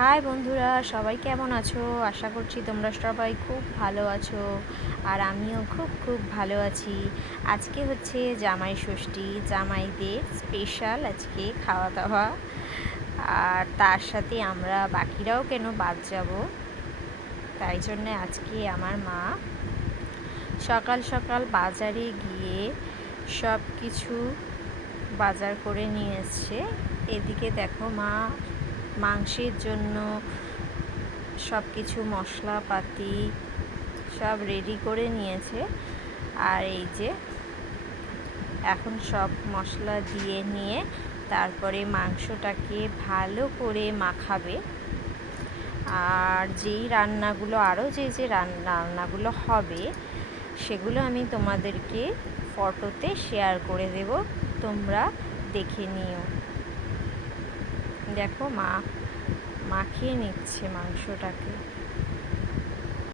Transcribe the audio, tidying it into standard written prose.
High বন্ধুরা, সবাই কেমন আছো? আশা করছি তোমরা সবাই খুব ভালো আছো। আর আমিও খুব খুব ভালো আছি। আজকে হচ্ছে জামাই ষষ্ঠী, জামাইদের স্পেশাল আজকে খাওয়া দাওয়া। আর তার সাথে আমরা বাকিরাও কেন বাদ যাব, তাই জন্যে আজকে আমার মা সকাল সকাল বাজারে গিয়ে সব কিছু বাজার করে নিয়ে এসছে। এদিকে দেখো, মা মাংসের জন্য সব কিছু মশলাপাতি সব রেডি করে নিয়েছে। আর এই যে এখন সব মশলা দিয়ে নিয়ে তারপরে মাংসটাকে ভালো করে মাখাবে। আর যেই রান্নাগুলো আরও যে রান্নাগুলো হবে সেগুলো আমি তোমাদেরকে ফটোতে শেয়ার করে দেব, তোমরা দেখে নিও। দেখো, মা মাখিয়ে নিচ্ছে মাংসটাকে।